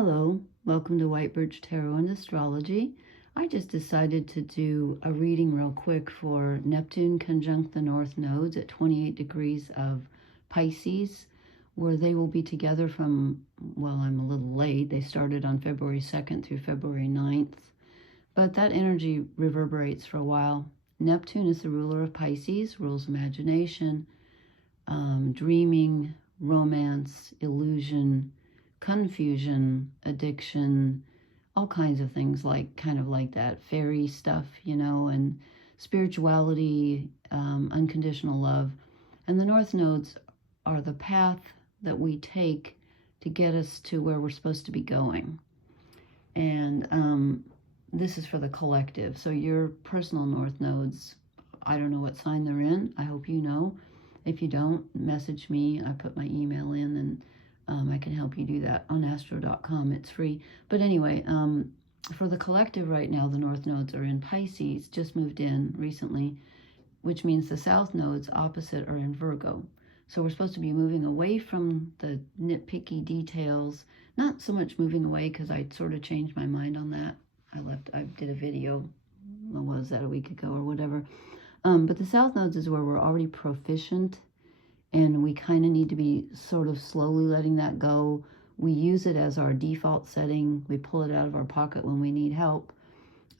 Hello, welcome to White Birch Tarot and Astrology. I just decided to do a reading real quick for Neptune conjunct the North nodes at 28 degrees of Pisces, where they will be together from, well, I'm a little late. They started on February 2nd through February 9th, but that energy reverberates for a while. Neptune is the ruler of Pisces, rules imagination, dreaming, romance, illusion, confusion, addiction, all kinds of things kind of like that, fairy stuff, and spirituality, unconditional love. And the North nodes are the path that we take to get us to where we're supposed to be going. And this is for the collective. So your personal North nodes, I don't know what sign they're in. I hope you know. If you don't, message me. I put my email in, and I can help you do that on astro.com. It's free. But anyway, for the collective right now, the North nodes are in Pisces, just moved in recently, which means the South nodes opposite are in Virgo. So we're supposed to be moving away from the nitpicky details, not so much moving away because I sort of changed my mind on that. I did a video, what was that, a week ago or whatever. But the South nodes is where we're already proficient, and we kind of need to be sort of slowly letting that go. We use it as our default setting. We pull it out of our pocket when we need help.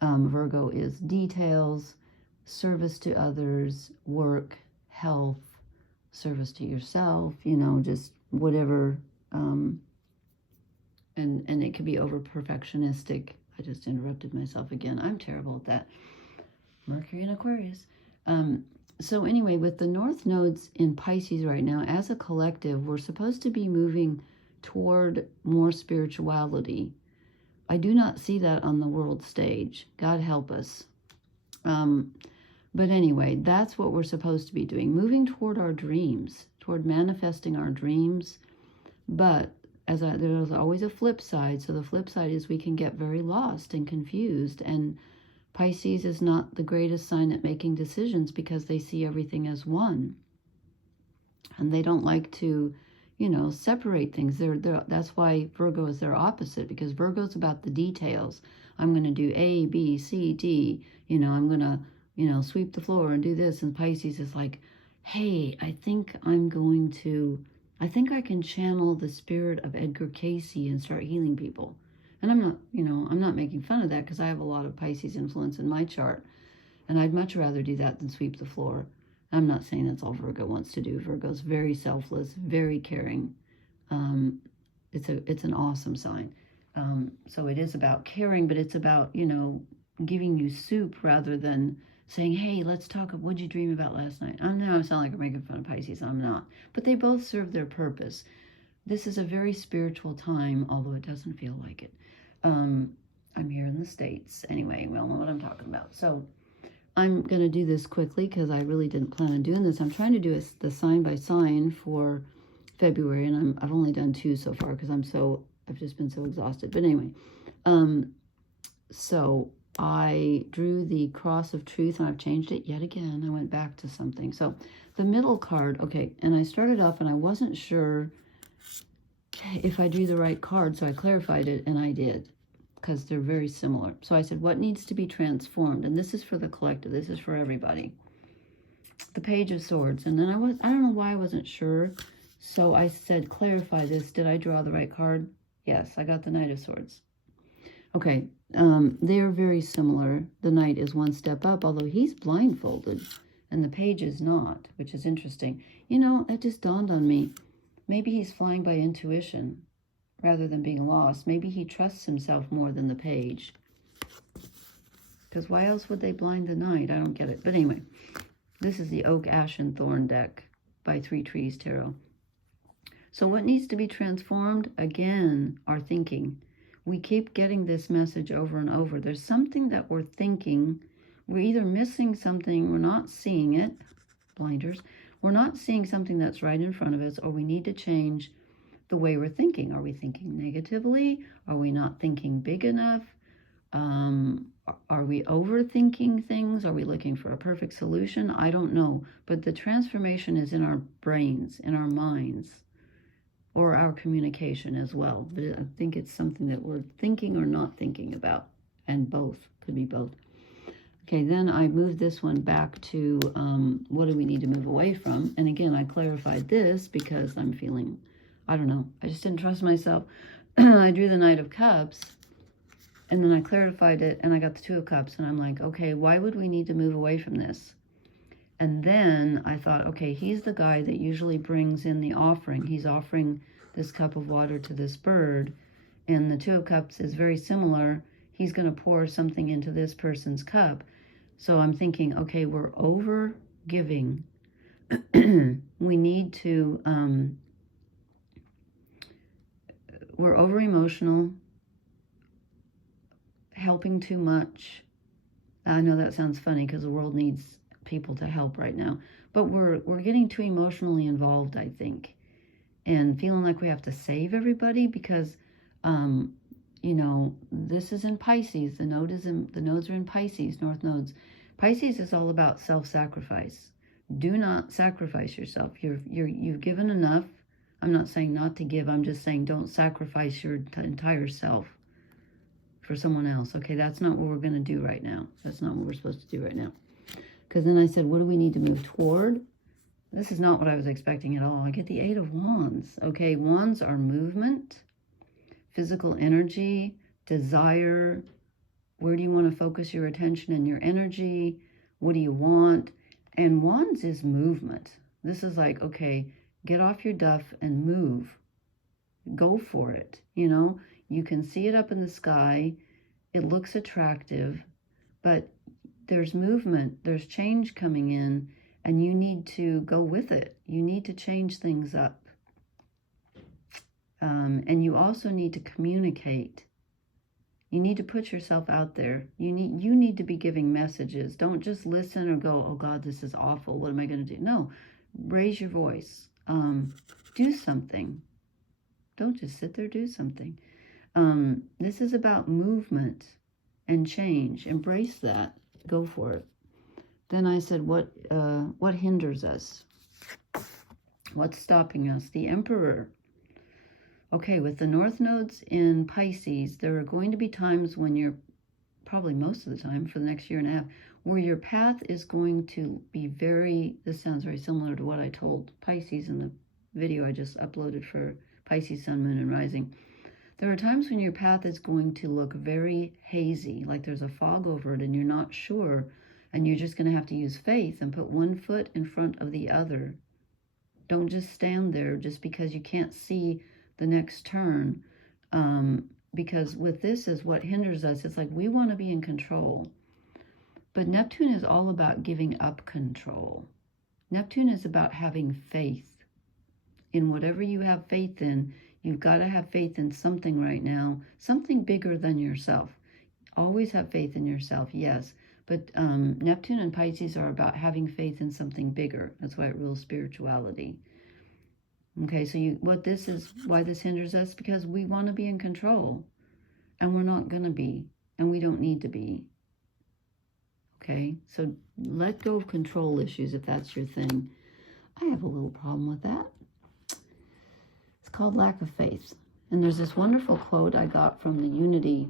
Virgo is details, service to others, work, health, service to yourself, just whatever. And it could be over perfectionistic. I just interrupted myself again. I'm terrible at that. Mercury in Aquarius. So anyway, with the North nodes in Pisces right now, as a collective, we're supposed to be moving toward more spirituality. I do not see that on the world stage. God help us. But anyway, that's what we're supposed to be doing, moving toward our dreams, toward manifesting our dreams. But there's always a flip side. So the flip side is we can get very lost and confused, and Pisces is not the greatest sign at making decisions because they see everything as one. And they don't like to, separate things. That's why Virgo is their opposite, because Virgo's about the details. I'm going to do A, B, C, D. I'm going to, sweep the floor and do this. And Pisces is like, hey, I think I can channel the spirit of Edgar Casey and start healing people. And I'm not making fun of that because I have a lot of Pisces influence in my chart. And I'd much rather do that than sweep the floor. I'm not saying that's all Virgo wants to do. Virgo's very selfless, very caring. It's an awesome sign. So it is about caring, but it's about, giving you soup rather than saying, hey, let's talk. What'd you dream about last night? I know I sound like I'm making fun of Pisces. I'm not. But they both serve their purpose. This is a very spiritual time, although it doesn't feel like it. I'm here in the States. Anyway, we all know what I'm talking about. So I'm going to do this quickly because I really didn't plan on doing this. I'm trying to do the sign by sign for February, and I've only done 2 so far because I've just been so exhausted. But anyway, so I drew the cross of truth, and I've changed it yet again. I went back to something. So the middle card, okay, and I started off and I wasn't sure if I drew the right card, so I clarified it, and I did, because they're very similar. So I said, what needs to be transformed? And this is for the collective. This is for everybody. The Page of Swords. And then I don't know why I wasn't sure. So I said, clarify this. Did I draw the right card? Yes, I got the Knight of Swords. Okay, they are very similar. The Knight is one step up, although he's blindfolded, and the Page is not, which is interesting. It just dawned on me. Maybe he's flying by intuition rather than being lost. Maybe he trusts himself more than the Page. Because why else would they blind the Knight? I don't get it. But anyway, this is the Oak, Ash, and Thorn deck by Three Trees Tarot. So what needs to be transformed? Again, our thinking. We keep getting this message over and over. There's something that we're thinking. We're either missing something, we're not seeing it, blinders. We're not seeing something that's right in front of us, or we need to change the way we're thinking. Are we thinking negatively? Are we not thinking big enough? Are we overthinking things? Are we looking for a perfect solution? I don't know. But the transformation is in our brains, in our minds. or our communication as well. But I think it's something that we're thinking or not thinking about, and both, could be both. Okay, then I moved this one back to what do we need to move away from? And again, I clarified this because I'm feeling, I don't know, I just didn't trust myself. I drew the Knight of Cups, and then I clarified it, and I got the Two of Cups, and I'm like, okay, why would we need to move away from this? And then I thought, okay, he's the guy that usually brings in the offering. He's offering this cup of water to this bird, and the Two of Cups is very similar. He's going to pour something into this person's cup. So I'm thinking, okay, we're over giving. We need to, we're over emotional, helping too much. I know that sounds funny because the world needs people to help right now, but we're getting too emotionally involved, I think, and feeling like we have to save everybody because, you know, this is in Pisces. The nodes are in Pisces, North nodes. Pisces is all about self-sacrifice. Do not sacrifice yourself. You've given enough. I'm not saying not to give. I'm just saying don't sacrifice your entire self for someone else. Okay, that's not what we're going to do right now. That's not what we're supposed to do right now. Because then I said, what do we need to move toward? This is not what I was expecting at all. I get the Eight of Wands. Okay, wands are movement, physical energy, desire. Where do you want to focus your attention and your energy? What do you want? And wands is movement. This is like, okay, get off your duff and move. Go for it. You know, you can see it up in the sky. It looks attractive, but there's movement, there's change coming in, and you need to go with it. You need to change things up. And you also need to communicate. You need to put yourself out there. You need to be giving messages. Don't just listen or go, oh God, this is awful. What am I going to do? No, raise your voice. Do something. Don't just sit there, do something. This is about movement and change. Embrace that. Go for it. Then I said, what hinders us? What's stopping us? The Emperor. Okay, with the North nodes in Pisces, there are going to be times when you're, probably most of the time for the next year and a half, where your path is going to be very, this sounds very similar to what I told Pisces in the video I just uploaded for Pisces, Sun, Moon, and Rising. There are times when your path is going to look very hazy, like there's a fog over it and you're not sure, and you're just going to have to use faith and put one foot in front of the other. Don't just stand there just because you can't see the next turn, because with this is what hinders us. It's like we want to be in control. But Neptune is all about giving up control. Neptune is about having faith. In whatever you have faith in, you've got to have faith in something right now, something bigger than yourself. Always have faith in yourself, yes. But Neptune and Pisces are about having faith in something bigger. That's why it rules spirituality. Okay, so why this hinders us? Because we want to be in control. And we're not going to be. And we don't need to be. Okay, so let go of control issues if that's your thing. I have a little problem with that. It's called lack of faith. And there's this wonderful quote I got from the Unity.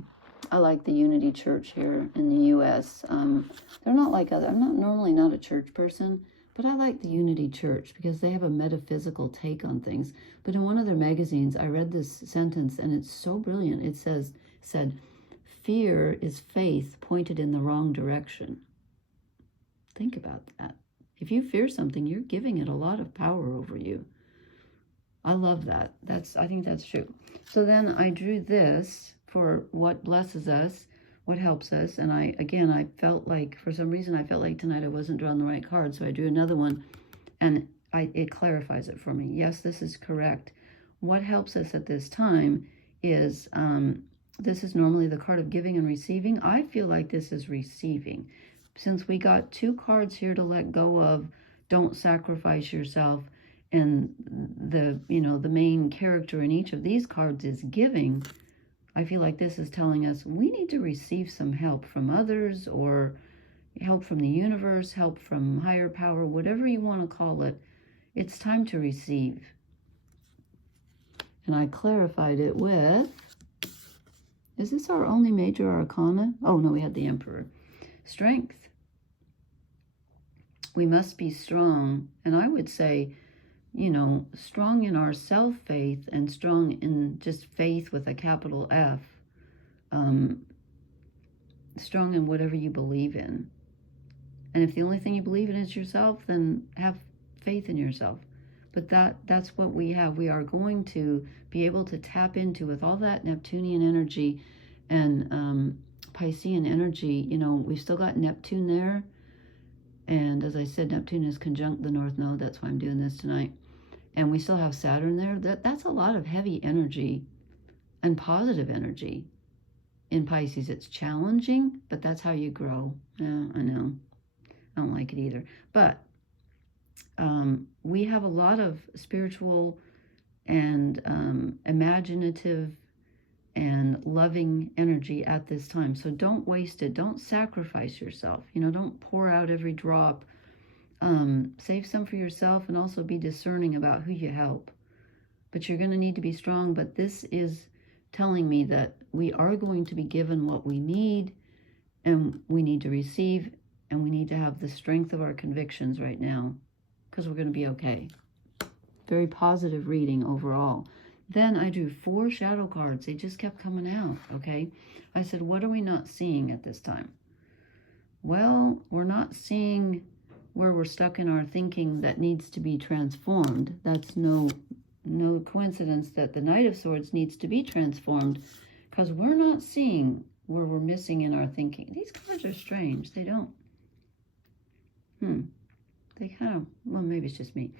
I like the Unity Church here in the U.S. They're not like other. I'm normally not a church person, but I like the Unity Church because they have a metaphysical take on things. But in one of their magazines, I read this sentence, and it's so brilliant. It said, fear is faith pointed in the wrong direction. Think about that. If you fear something, you're giving it a lot of power over you. I love that. I think that's true. So then I drew this for what blesses us, what helps us. And I felt like, for some reason, I felt like tonight I wasn't drawing the right card. So I drew another one, and it clarifies it for me. Yes, this is correct. What helps us at this time is, this is normally the card of giving and receiving. I feel like this is receiving. Since we got two cards here to let go of, don't sacrifice yourself, and the main character in each of these cards is giving, I feel like this is telling us we need to receive some help from others, or help from the universe, help from higher power, whatever you want to call it. It's time to receive. And I clarified it with, is this our only major arcana? Oh, no, we had the Emperor. Strength. We must be strong. And I would say, you know, strong in our self-faith and strong in just faith with a capital F. Strong in whatever you believe in. And if the only thing you believe in is yourself, then have faith in yourself. But that's what we have. We are going to be able to tap into, with all that Neptunian energy and Piscean energy. You know, we've still got Neptune there. And as I said, Neptune is conjunct the North Node. That's why I'm doing this tonight. And we still have Saturn there. That's a lot of heavy energy and positive energy. In Pisces, it's challenging, but that's how you grow. Yeah, I know. I don't like it either. But we have a lot of spiritual and imaginative and loving energy at this time. So don't waste it. Don't sacrifice yourself. You know, don't pour out every drop. Save some for yourself, and also be discerning about who you help. But you're going to need to be strong. But this is telling me that we are going to be given what we need, and we need to receive, and we need to have the strength of our convictions right now, because we're going to be okay. Very positive reading overall. Then I drew 4 shadow cards. They just kept coming out, okay? I said, what are we not seeing at this time? Well, we're not seeing where we're stuck in our thinking that needs to be transformed. That's no coincidence that the Knight of Swords needs to be transformed, because we're not seeing where we're missing in our thinking. These cards are strange. They don't... They kind of... Well, maybe it's just me.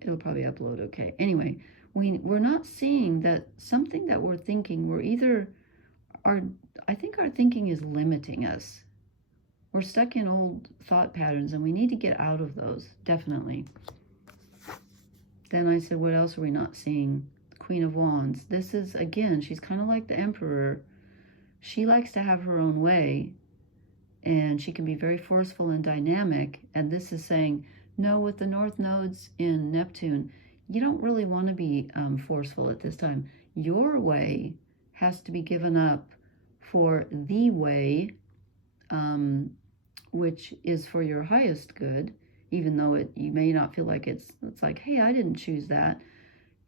It'll probably upload okay. Anyway, we're not seeing that something that we're thinking, we're either... I think our thinking is limiting us. We're stuck in old thought patterns, and we need to get out of those, definitely. Then I said, what else are we not seeing? Queen of Wands. This is, again, she's kind of like the Emperor. She likes to have her own way, and she can be very forceful and dynamic. And this is saying, no, with the North Nodes in Neptune, you don't really want to be forceful at this time. Your way has to be given up for the way, which is for your highest good, even though you may not feel like it's like, hey, I didn't choose that.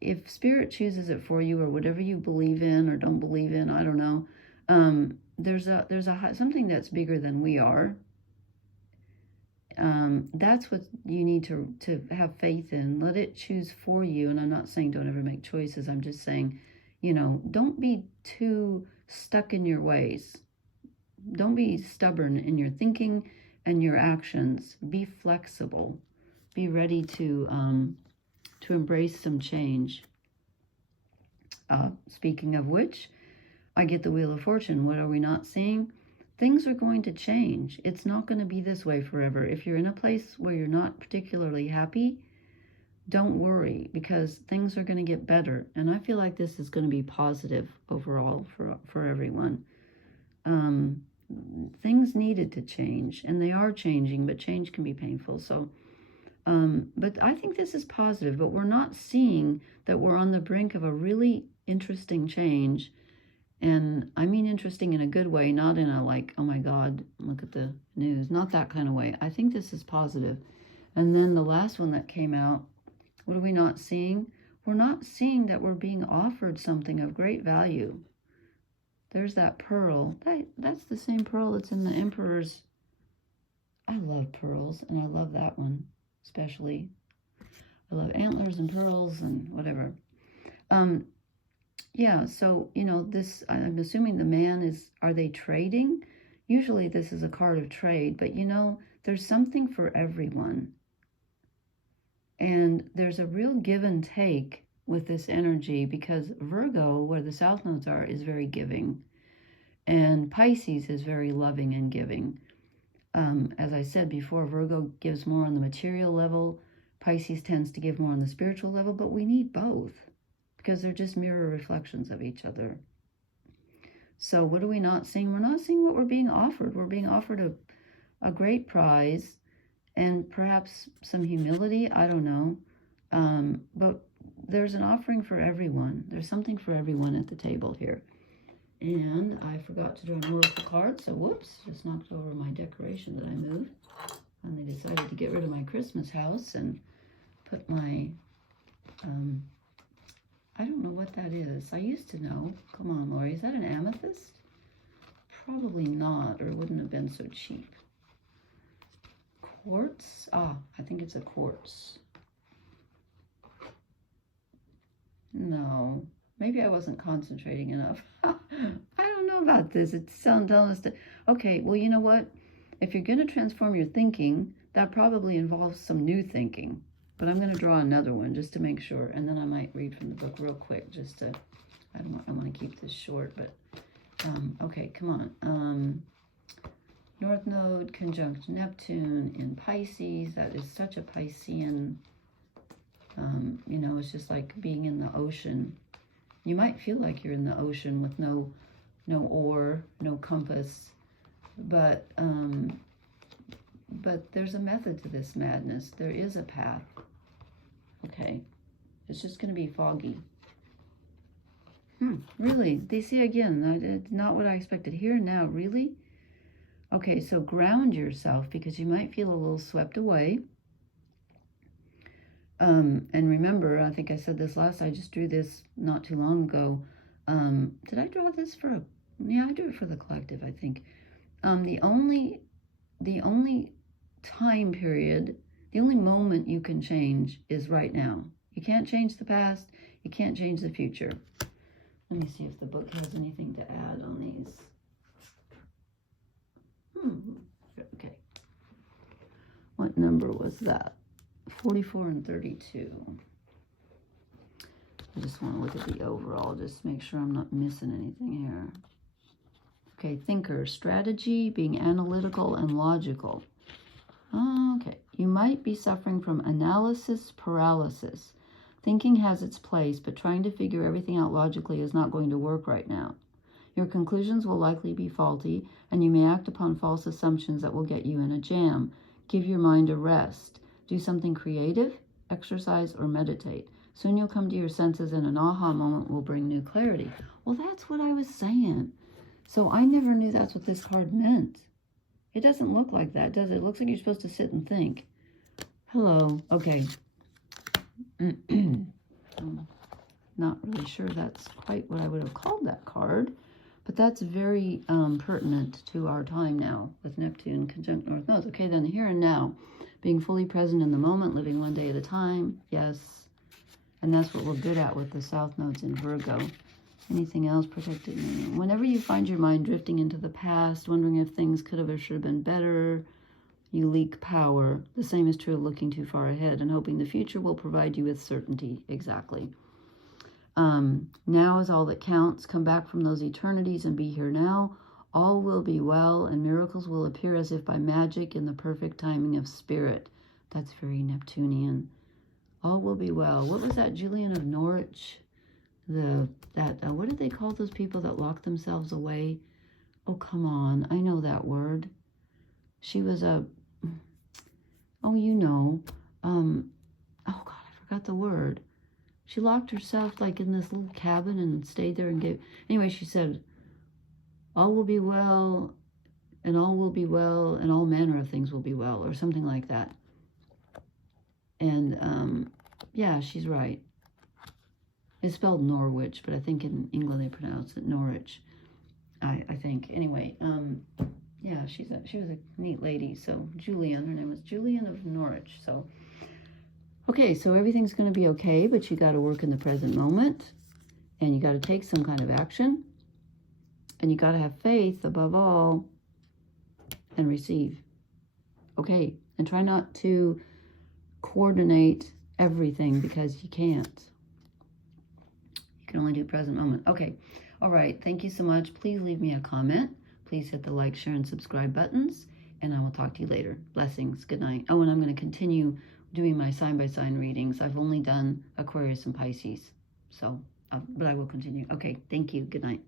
If Spirit chooses it for you, or whatever you believe in or don't believe in, I don't know, there's something that's bigger than we are. That's what you need to have faith in. Let it choose for you. And I'm not saying don't ever make choices. I'm just saying, you know, don't be too stuck in your ways. Don't be stubborn in your thinking and your actions. Be flexible. Be ready to embrace some change. Speaking of which, I get the Wheel of Fortune. What are we not seeing? Things are going to change. It's not going to be this way forever. If you're in a place where you're not particularly happy, don't worry, because things are going to get better. And I feel like this is going to be positive overall for everyone. Things needed to change, and they are changing, but change can be painful. So, but I think this is positive, but we're not seeing that we're on the brink of a really interesting change. And I mean interesting in a good way, not in a like, oh my God, look at the news. Not that kind of way. I think this is positive. And then the last one that came out, what are we not seeing? We're not seeing that we're being offered something of great value. There's that pearl. That's the same pearl that's in the Emperor's. I love pearls, and I love that one especially. I love antlers and pearls and whatever. Yeah, so, you know, this, I'm assuming the man is, are they trading? Usually this is a card of trade, but, you know, there's something for everyone. And there's a real give and take with this energy, because Virgo, where the South Nodes are, is very giving. And Pisces is very loving and giving. As I said before, Virgo gives more on the material level. Pisces tends to give more on the spiritual level, but we need both, because they're just mirror reflections of each other. So what are we not seeing? We're not seeing what we're being offered. We're being offered a great prize and perhaps some humility. I don't know. But there's an offering for everyone. There's something for everyone at the table here. And I forgot to draw an oracle card, so whoops, just knocked over my decoration that I moved. And they decided to get rid of my Christmas house and put my, I don't know what that is. I used to know. Come on, Lori, is that an amethyst? Probably not, or it wouldn't have been so cheap. Quartz? Ah, I think it's a quartz. No, maybe I wasn't concentrating enough. I don't know about this. It's telling us to... Okay, well, you know what? If you're going to transform your thinking, that probably involves some new thinking. But I'm going to draw another one just to make sure. And then I might read from the book real quick just to... I want to keep this short, but... okay, come on. North Node conjunct Neptune in Pisces. That is such a Piscean... you know, it's just like being in the ocean. You might feel like you're in the ocean with no oar, no compass, but there's a method to this madness. There is a path. Okay, it's just going to be foggy. Really? They see again. Not what I expected. Here and now, really? Okay, so ground yourself because you might feel a little swept away. And remember, I think I said this last, I just drew this not too long ago. Did I draw this for yeah, I drew it for the collective, I think. The only time period, the only moment you can change is right now. You can't change the past, you can't change the future. Let me see if the book has anything to add on these. Okay. What number was that? 44 and 32. I just want to look at the overall, just make sure I'm not missing anything here. Okay, thinker, strategy, being analytical and logical. Okay, you might be suffering from analysis paralysis. Thinking has its place, but trying to figure everything out logically is not going to work right now. Your conclusions will likely be faulty, and you may act upon false assumptions that will get you in a jam. Give your mind a rest. Do something creative, exercise, or meditate. Soon you'll come to your senses and an aha moment will bring new clarity. Well, that's what I was saying. So I never knew that's what this card meant. It doesn't look like that, does it? It looks like you're supposed to sit and think. Hello. Okay. I'm not really sure that's quite what I would have called that card, but that's very pertinent to our time now with Neptune conjunct North Node. Okay, then here and now. Being fully present in the moment, living one day at a time. Yes. And that's what we're good at with the South Nodes in Virgo. Anything else protected? Whenever you find your mind drifting into the past, wondering if things could have or should have been better, you leak power. The same is true of looking too far ahead and hoping the future will provide you with certainty. Exactly. Now is all that counts. Come back from those eternities and be here now. All will be well, and miracles will appear as if by magic in the perfect timing of spirit. That's very Neptunian. All will be well. What was that, Julian of Norwich? What did they call those people that locked themselves away? Oh, come on. I know that word. She was a... Oh, you know. Oh, God, I forgot the word. She locked herself, like, in this little cabin and stayed there and gave... Anyway, she said... All will be well, and all will be well, and all manner of things will be well, or something like that. And, yeah, she's right. It's spelled Norwich, but I think in England they pronounce it Norwich, I think. Anyway, yeah, she was a neat lady. So, Julian, her name was Julian of Norwich. So, okay, so everything's going to be okay, but you got to work in the present moment, and you got to take some kind of action. And you got to have faith above all and receive. Okay. And try not to coordinate everything because you can't. You can only do present moment. Okay. All right. Thank you so much. Please leave me a comment. Please hit the like, share, and subscribe buttons. And I will talk to you later. Blessings. Good night. Oh, and I'm going to continue doing my sign-by-sign readings. I've only done Aquarius and Pisces. So, but I will continue. Okay. Thank you. Good night.